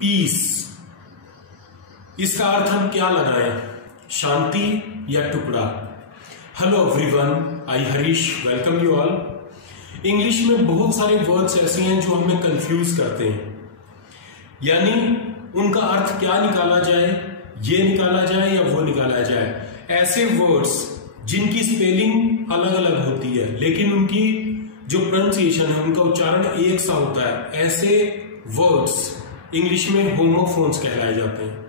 Piece, इसका अर्थ हम क्या लगाएं? शांति या टुकड़ा। Hello everyone, I Harish welcome you all. English में बहुत सारे वर्ड्स ऐसे हैं जो हमें कंफ्यूज करते हैं, यानी उनका अर्थ क्या निकाला जाए, ये निकाला जाए या वो निकाला जाए। ऐसे वर्ड्स जिनकी स्पेलिंग अलग अलग होती है लेकिन उनकी जो प्रोनाउंसिएशन है, उनका उच्चारण एक सा होता है, ऐसे वर्ड्स इंग्लिश में होमोफोन्स कहलाए जाते हैं।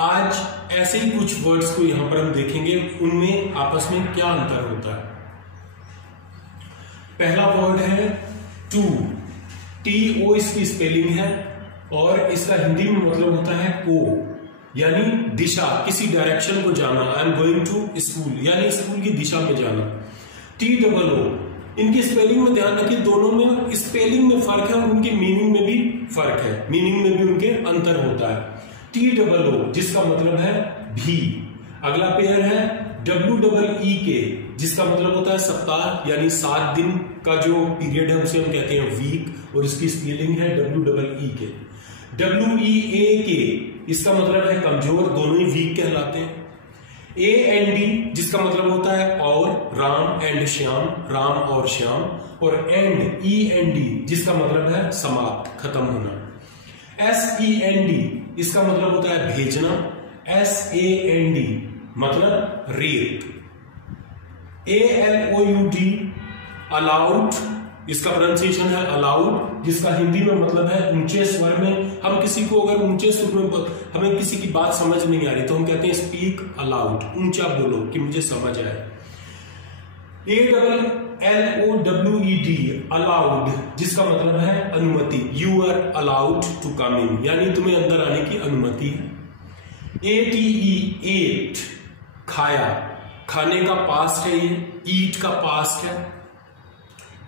आज ऐसे ही कुछ वर्ड्स को यहां पर हम देखेंगे, उनमें आपस में क्या अंतर होता है। पहला वर्ड है टू, TO इसकी स्पेलिंग है और इसका हिंदी में मतलब होता है को, यानी दिशा, किसी डायरेक्शन को जाना। I am going to school, यानी स्कूल की दिशा में जाना। TOO, इनकी स्पेलिंग में ध्यान रखिए, दोनों में स्पेलिंग में फर्क है और उनकी मीनिंग में भी फर्क है, मीनिंग में भी उनके अंतर होता है। TOO जिसका मतलब है भी। अगला पेयर है WEEK जिसका मतलब होता है सप्ताह, यानी 7 दिन का जो पीरियड है उसे हम कहते हैं वीक, और इसकी स्पेलिंग है WEEK। WEAK इसका मतलब है कमजोर, दोनों ही वीक कहलाते हैं। AND जिसका मतलब होता है और, राम एंड श्याम, राम और श्याम। और END जिसका मतलब है समाप्त, खत्म होना। SEND इसका मतलब होता है भेजना। SAND मतलब रेत। ALOUD अलाउड, इसका प्रोनाउंसिएशन है अलाउड, जिसका हिंदी में मतलब है ऊंचे स्वर में। हम किसी को अगर ऊंचे स्वर में, हमें किसी की बात समझ नहीं आ रही तो हम कहते हैं स्पीक अलाउड, ऊंचा बोलो कि मुझे समझ आए। ALLOWED अलाउड जिसका मतलब है अनुमति, you are allowed to come in, यानी तुम्हें अंदर आने की अनुमति है। ATE एट, खाया, खाने का पास्ट है ये, ईट का पास्ट है।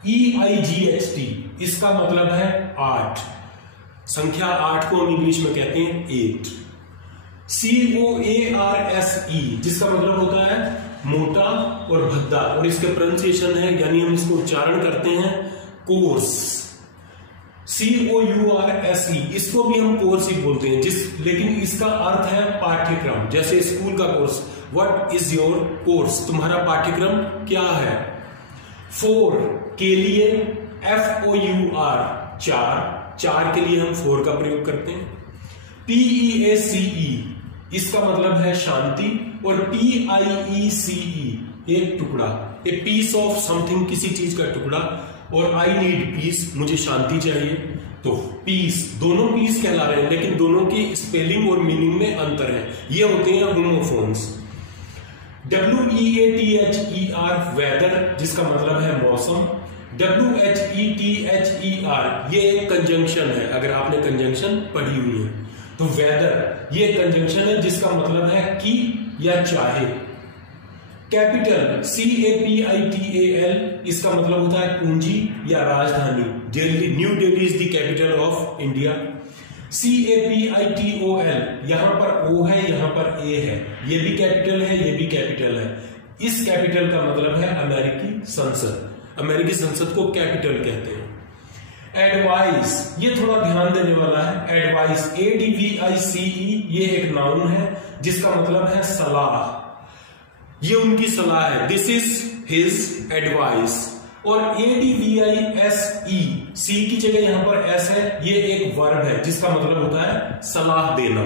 EIGHT इसका मतलब है 8, संख्या 8 को हम इंग्लिश में कहते हैं 8। COARSE जिसका मतलब होता है मोटा और भद्दा, और इसके प्रोनाउंसिएशन है, यानी हम इसको उच्चारण करते हैं कोर्स। COURSE इसको भी हम कोर्स ही बोलते हैं, लेकिन इसका अर्थ है पाठ्यक्रम, जैसे स्कूल का course. What is your course, तुम्हारा पाठ्यक्रम क्या है। 4 के लिए FOUR, 4 के लिए हम 4 का प्रयोग करते हैं। PEACE इसका मतलब है शांति, और PIECE एक टुकड़ा, ए पीस ऑफ समथिंग, किसी चीज का टुकड़ा। और आई नीड पीस, मुझे शांति चाहिए, तो पीस, दोनों पीस कहला रहे हैं लेकिन दोनों की स्पेलिंग और मीनिंग में अंतर है। ये होते हैं होमोफोन्स। WEATHER वेदर जिसका मतलब है मौसम। WHETHER ये एक कंजंक्शन है, अगर आपने कंजंक्शन पढ़ी हुई है तो वेदर ये कंजंक्शन है जिसका मतलब है कि या चाहे। कैपिटल CAPITAL इसका मतलब होता है पूंजी या राजधानी। Delhi, new Delhi is the capital of India. CAPITOL यहां पर O है, यहां पर A है, ये भी कैपिटल है, ये भी कैपिटल है। इस कैपिटल का मतलब है अमेरिकी संसद, अमेरिकी संसद को कैपिटल कहते हैं। एडवाइस, ये थोड़ा ध्यान देने वाला है। एडवाइस ADVICE ये एक नाउन है जिसका मतलब है सलाह, ये उनकी सलाह है, दिस इज हिज एडवाइस। और ADVISE, सी की जगह यहां पर S है, ये एक वर्ब है जिसका मतलब होता है सलाह देना।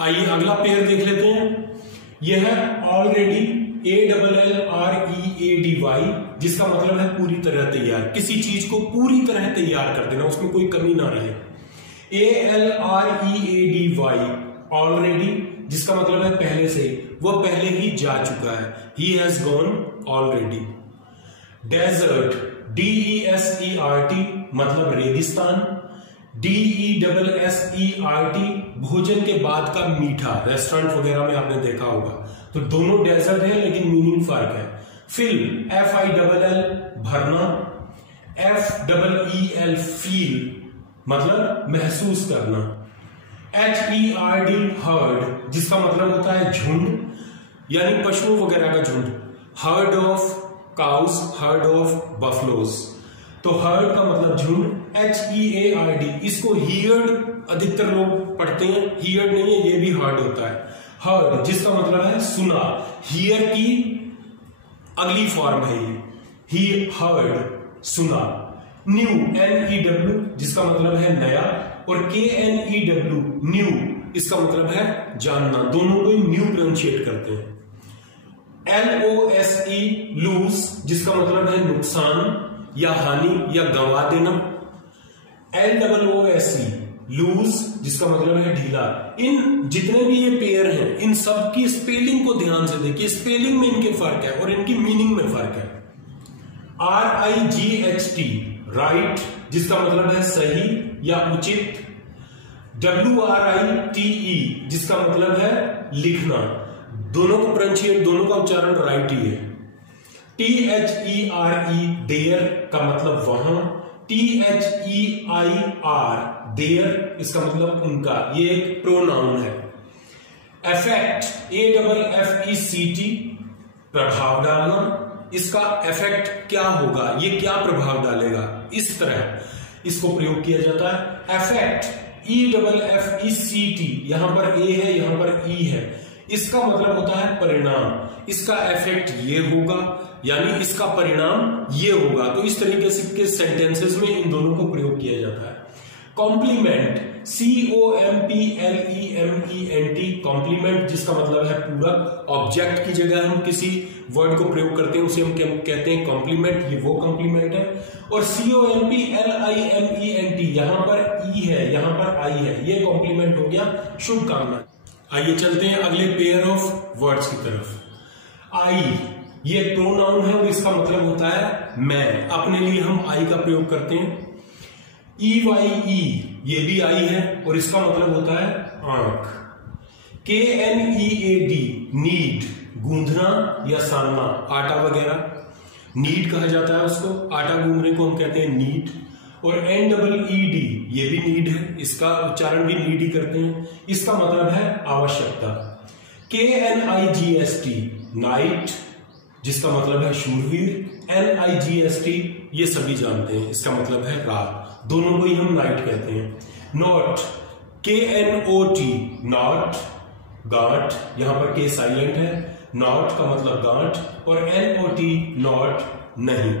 आइए अगला पेयर देख लेते हैं। यह है ऑलरेडी, ALLREADY जिसका मतलब है पूरी तरह तैयार, किसी चीज को पूरी तरह तैयार कर देना, उसमें कोई कमी ना रहे। ALREADY ऑलरेडी जिसका मतलब है पहले से, वह पहले ही जा चुका है, he has gone already. Desert DESERT मतलब रेगिस्तान। DESSERT भोजन के बाद का मीठा, रेस्टोरेंट वगैरह में आपने देखा होगा, तो दोनों डेजर्ट है लेकिन मीनिंग फर्क है। फिल FILL भरना। FEEL फील मतलब महसूस करना। HERD हर्ड जिसका मतलब होता है झुंड, यानी पशुओं वगैरह का झुंड। Herd of cows, herd of buffaloes, तो हर्ड का मतलब झुंड, HEARD, इसको हियर्ड अधिकतर लोग पढ़ते हैं, हियर्ड नहीं है, ये भी हर्ड होता है। हर्ड जिसका मतलब है सुना, हियर की अगली फॉर्म है ये, ही हर्ड सुना। न्यू NEW जिसका मतलब है नया, और KNEW न्यू इसका मतलब है जानना, दोनों को न्यू प्रोनाउंशिएट करते हैं। LOSE लूज जिसका मतलब है नुकसान या हानि या गंवा देना। LOOSE लूज जिसका मतलब है ढीला। इन जितने भी ये पेयर हैं इन सब की स्पेलिंग को ध्यान से देखिए, स्पेलिंग में इनके फर्क है और इनकी मीनिंग में फर्क है। RIGHT राइट जिसका मतलब है सही या उचित। WRITE जिसका मतलब है लिखना, दोनों को प्रोनाउंशिएट, दोनों का उच्चारण राइट ही है। THERE देयर का मतलब वहां, THEIR देयर इसका मतलब उनका, ये एक प्रोनाउन है। अफेक्ट AFFECT प्रभाव डालना, इसका इफेक्ट क्या होगा, ये क्या प्रभाव डालेगा, इस तरह इसको प्रयोग किया जाता है। अफेक्ट EFFECT, यहां पर ए है यहां पर ई है, इसका मतलब होता है परिणाम, इसका इफेक्ट ये होगा यानी इसका परिणाम ये होगा। तो इस तरीके से के सेंटेंसेस में इन दोनों को प्रयोग किया जाता है। कॉम्प्लीमेंट COMPLEMENT कॉम्प्लीमेंट जिसका मतलब है पूरक, ऑब्जेक्ट की जगह हम किसी वर्ड को प्रयोग करते हैं उसे हम कहते हैं कॉम्प्लीमेंट, ये वो कॉम्प्लीमेंट है। और COMPLIMENT यहां पर ई है यहां पर आई है, ये कॉम्प्लीमेंट हो गया शुभकामना। आइए चलते हैं अगले पेयर ऑफ वर्ड्स की तरफ। आई ये प्रोनाउन है और इसका मतलब होता है मैं, अपने लिए हम आई का प्रयोग करते हैं। EYE ये भी आई है और इसका मतलब होता है आंख। KNEAD नीड गूंधना या सानना, आटा वगैरह नीड कहा जाता है उसको, आटा गूंधने को हम कहते हैं नीड। और NEED ये भी नीड है, इसका उच्चारण भी नीड ही करते हैं, इसका मतलब है आवश्यकता। KNIGST नाइट जिसका मतलब है शूरवीर। NIGST ये सभी जानते हैं, इसका मतलब है रात, दोनों को ही हम नाइट कहते हैं। नॉट KNOT नॉट गांठ, यहां पर के साइलेंट है, नॉट का मतलब गांठ, और NOT नॉट नहीं।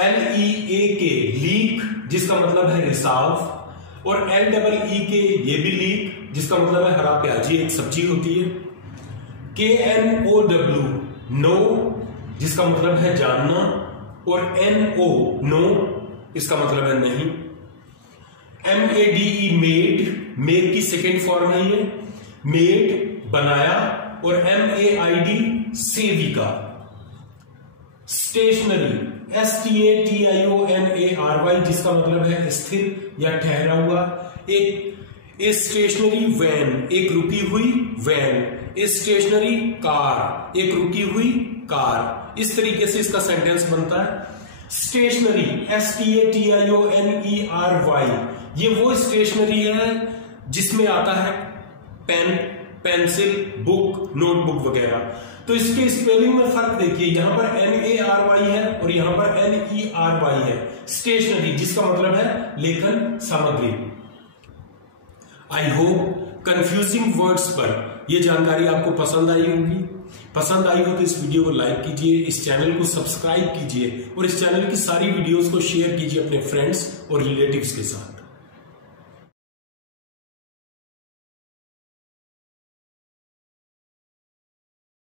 LEAK लीक जिसका मतलब है रिसाव, और LEEK ये भी लीक जिसका मतलब है हरा प्याजी, एक सब्जी होती है। KNOW नो जिसका मतलब है जानना, और NO नो इसका मतलब है नहीं। MADE मेड, मेड की सेकेंड फॉर्म है ये, मेड बनाया, और MAID सेविका। स्टेशनरी STATIONARY जिसका मतलब है स्थिर या ठहरा हुआ। एक स्टेशनरी वैन एक रुकी हुई वैन, स्टेशनरी कार एक रुकी हुई कार, इस तरीके से इसका सेंटेंस बनता है। स्टेशनरी STATIONERY ये वो स्टेशनरी है जिसमें आता है पेन, पेंसिल, बुक, नोटबुक वगैरह। तो इसके स्पेलिंग में फर्क देखिए, यहां पर NARY है और यहां पर NERY है। स्टेशनरी जिसका मतलब है लेखन सामग्री। आई होप कंफ्यूजिंग वर्ड्स पर यह जानकारी आपको पसंद आई होगी। पसंद आई हो तो इस वीडियो को लाइक कीजिए, इस चैनल को सब्सक्राइब कीजिए और इस चैनल की सारी वीडियोस को शेयर कीजिए अपने फ्रेंड्स और रिलेटिव्स के साथ।